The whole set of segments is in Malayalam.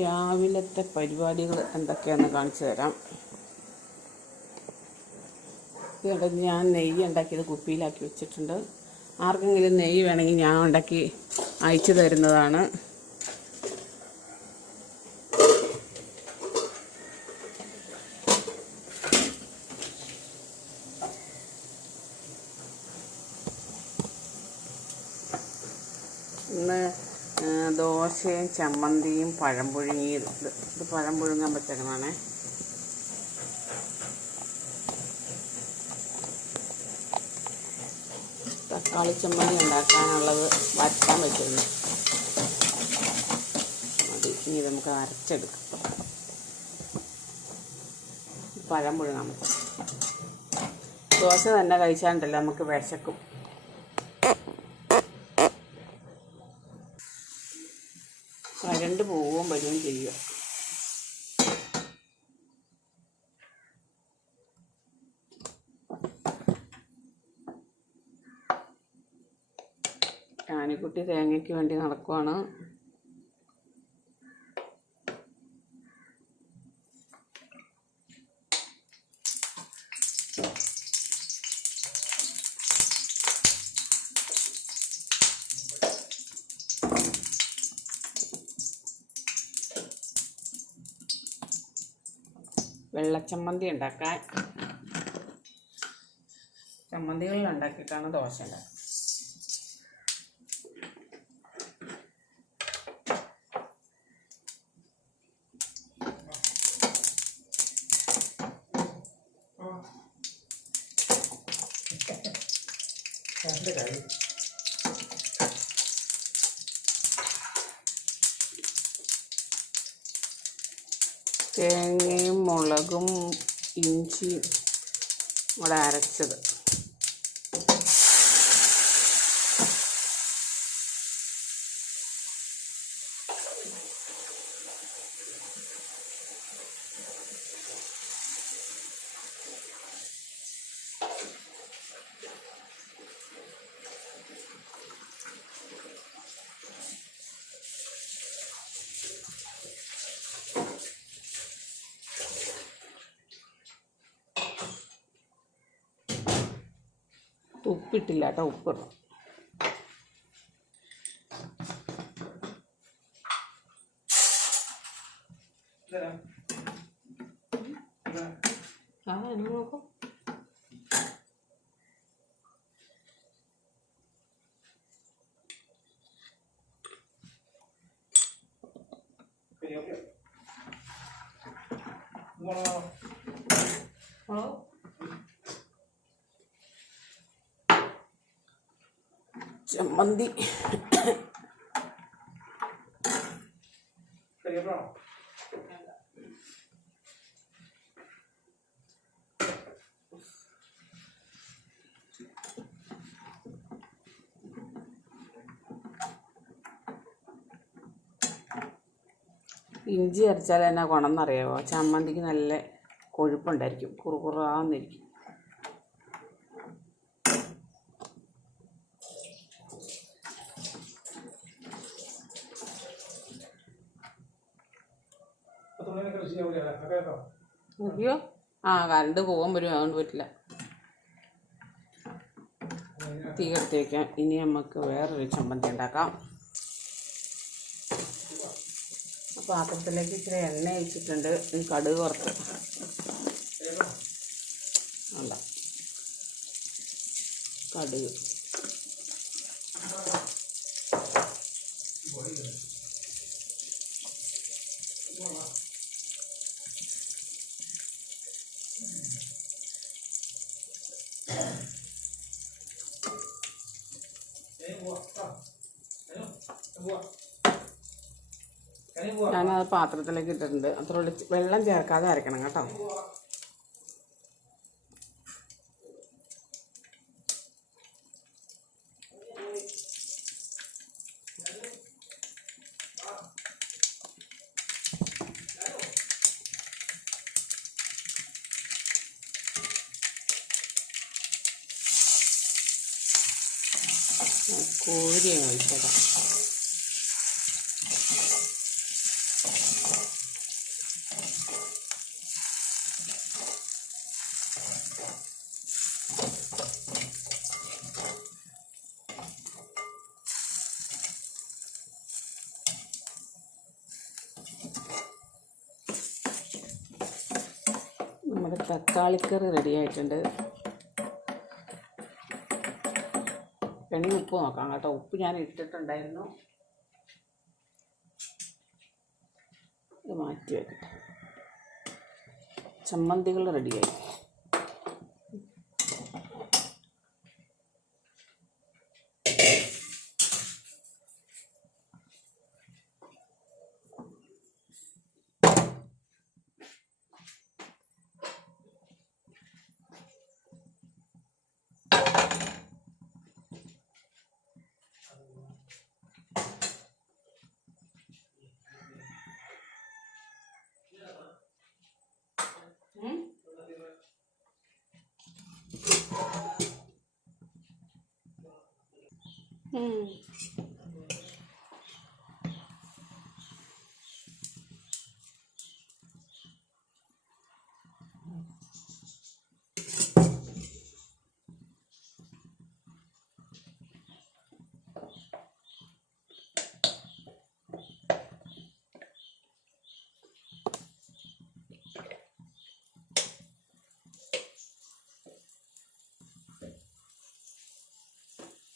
രാവിലത്തെ പരിപാടികൾ എന്തൊക്കെയാണെന്ന് കാണിച്ചു തരാം. ഇവിടെ ഞാൻ നെയ്യ് ഉണ്ടാക്കിയത് കുപ്പിയിലാക്കി വെച്ചിട്ടുണ്ട്. ആർക്കെങ്കിലും നെയ്യ് വേണമെങ്കിൽ ഞാൻ ഉണ്ടാക്കി അയച്ചു തരുന്നതാണ്. ഇന്ന് ദോശയും ചമ്മന്തിയും പഴം പുഴുങ്ങിയത് ഇത് ഇത് പഴം തക്കാളി ചമ്മന്തി ഉണ്ടാക്കാനുള്ളത് വരട്ടാൻ പറ്റുന്നു മതി ഇനി നമുക്ക് അരച്ചെടുക്കാം. പഴം പുഴുങ്ങാൻ പറ്റും. ദോശ തന്നെ കഴിച്ചാണ്ടല്ലോ നമുക്ക് വിശക്കും. ആനിക്കുട്ടി തേങ്ങയ്ക്ക് വേണ്ടി നടക്കുവാണ്. വെള്ളച്ചമ്മന്തി ഉണ്ടാക്കാൻ. ചമ്മന്തികളിൽ ഉണ്ടാക്കിയിട്ടാണ് ദോശ ഉണ്ടാക്കുക തേങ്ങയും മുളകും ഇഞ്ചിയും കൂടെ അരച്ചത്. ഉപ്പിട്ടില്ല കേട്ടോ ഉപ്പിടണം ആ എന്നെ നോക്കും മുളക് ചമ്മന്തി ഇഞ്ചി അരച്ചാൽ എന്നാ ഗുണമെന്നറിയാമോ ചമ്മന്തിക്ക് നല്ല കൊഴുപ്പുണ്ടായിരിക്കും. കുറുകുറാന്നിരിക്കും അയ്യോ. ആ കറണ്ട് പോകാൻ വരും അതുകൊണ്ട് പറ്റില്ല. തീ വയ്ക്കാം ഇനി നമുക്ക് വേറൊരു ചമ്മന്തി ഉണ്ടാക്കാം. പാത്രത്തിലേക്ക് ഇച്ചിരി എണ്ണ ഒഴിച്ചിട്ടുണ്ട്. കടുക് കുറച്ച് അല്ല കടുക്. ഞാനത് പാത്രത്തിലേക്ക് ഇട്ടിട്ടുണ്ട്. അത്ര വെള്ളം ചേർക്കാതെ അരക്കണം കേട്ടോ. കോരി ഒഴിച്ചേക്കാം. തക്കാളിക്കറി റെഡി ആയിട്ടുണ്ട്. ഉപ്പ് നോക്കാം കേട്ടോ. ഉപ്പ് ഞാൻ ഇട്ടിട്ടുണ്ടായിരുന്നു. ഇത് മാറ്റി വെക്കട്ടെ. ചമ്മന്തികൾ റെഡിയായി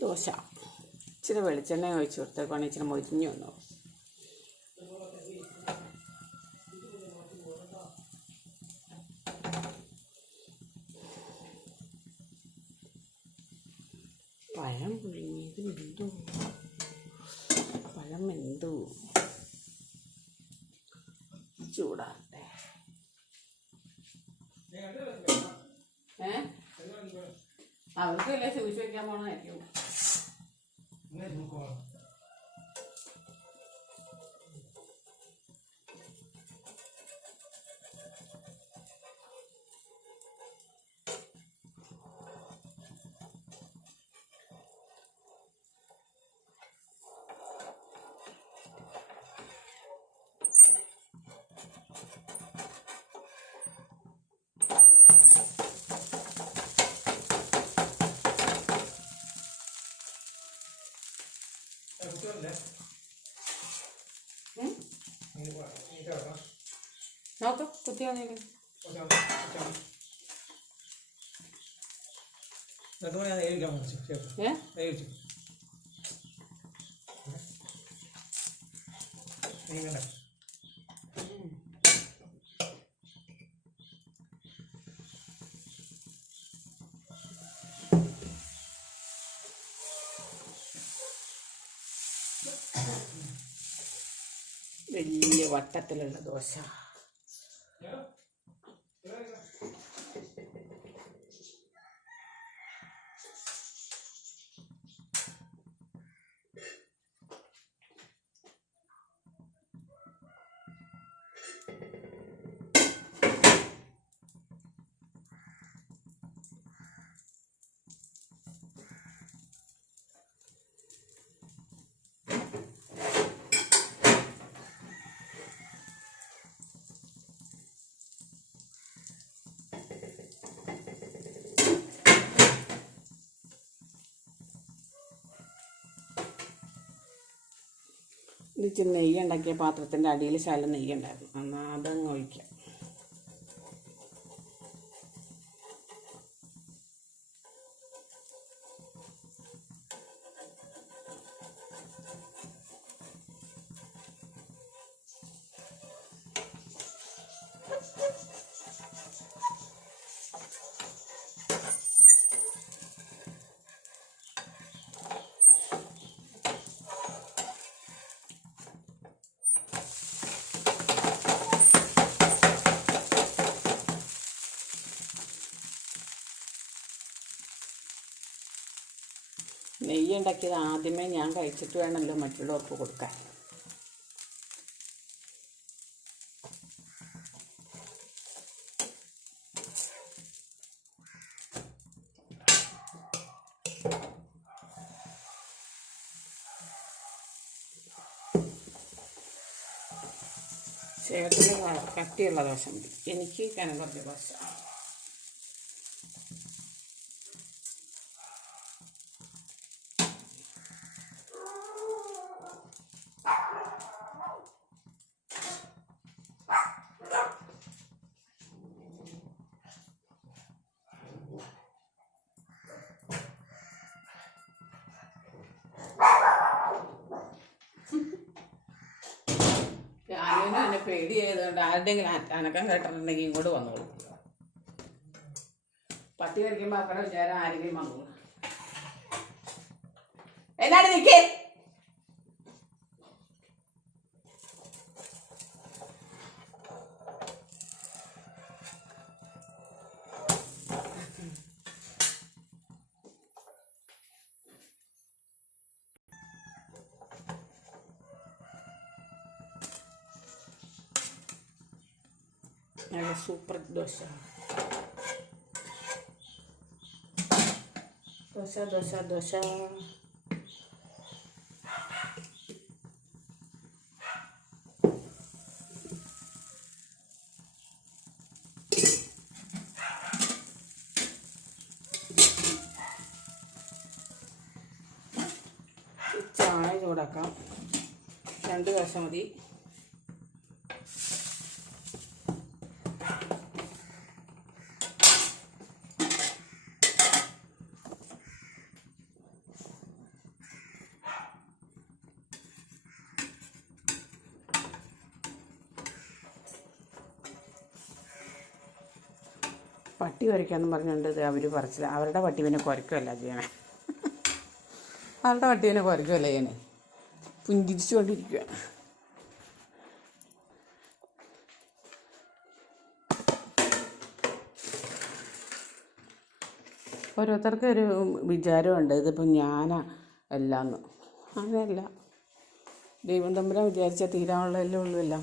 ദോശ ഇച്ചിരി വെളിച്ചെണ്ണ ഒഴിച്ച് കൊടുത്തേക്കുവാണെങ്കിൽ ഇച്ചിരി മൊരിഞ്ഞു വന്നു. പഴം പുഴുങ്ങിയത് എന്തോ? പഴം എന്തോ? ചൂടാകട്ടെ. ഏ? അവർക്ക് വയ്ക്കാൻ സൂക്ഷിച്ച് വെക്കാൻ 你不管 നോക്ക് കുത്തി വന്നേക്ക് ഏ വലിയ വട്ടത്തിലുള്ള ദോശ. ഇച്ചിരി നെയ്യ് ഉണ്ടാക്കിയ പാത്രത്തിന്റെ അടിയിൽ ശല നെയ്യ് ഉണ്ടായിരുന്നു. എന്നാൽ അതങ്ങ് ഒഴിക്കാം നെയ്യ് ഉണ്ടാക്കിയത് ആദ്യമേ ഞാൻ കഴിച്ചിട്ട് വേണമല്ലോ മറ്റുള്ളവർക്ക് കൊടുക്കാൻ. ചേട്ടന് കട്ടിയുള്ള ദോശ മതി. എനിക്ക് കനം കുറച്ച് ദോശ. ഞാനും എന്നെ പേടിയായതുകൊണ്ട് ആരുടെങ്കിലും അന- അനക്കം കേട്ടിട്ടുണ്ടെങ്കിൽ ഇങ്ങോട്ട് വന്നോളൂ. പട്ടി കടിക്കുമ്പോൾ അപ്പടെ വിചാരം ആരെങ്കിലും വന്നോളൂ. എന്നാണ് നിൽക്കേ നല്ല സൂപ്പർ ദോശ ദോശ ദോശ ദോശ ഈ ചായ ചൂടാക്കാം. രണ്ട് ദോശ മതി. പട്ടി എന്ന് പറഞ്ഞുകൊണ്ട് അവർ പറിച്ചില്ല അവരുടെ പട്ടി പിന്നെ കുരയ്ക്കുമല്ല ചെയ്യണേ. അവരുടെ പട്ടി പിന്നെ കുരയ്ക്കുമല്ല ചെയ്യണേ. പുഞ്ചിരിച്ചുകൊണ്ടിരിക്കുകയാണ് ഓരോരുത്തർക്ക് ഒരു വിചാരമുണ്ട്. ഇതിപ്പോൾ ഞാനാ എല്ലാന്ന്. അങ്ങനെയല്ല. ദൈവം തമ്പുരാൻ വിചാരിച്ചാൽ തീരാനുള്ളതല്ലേ ഉള്ളൂ എല്ലാം.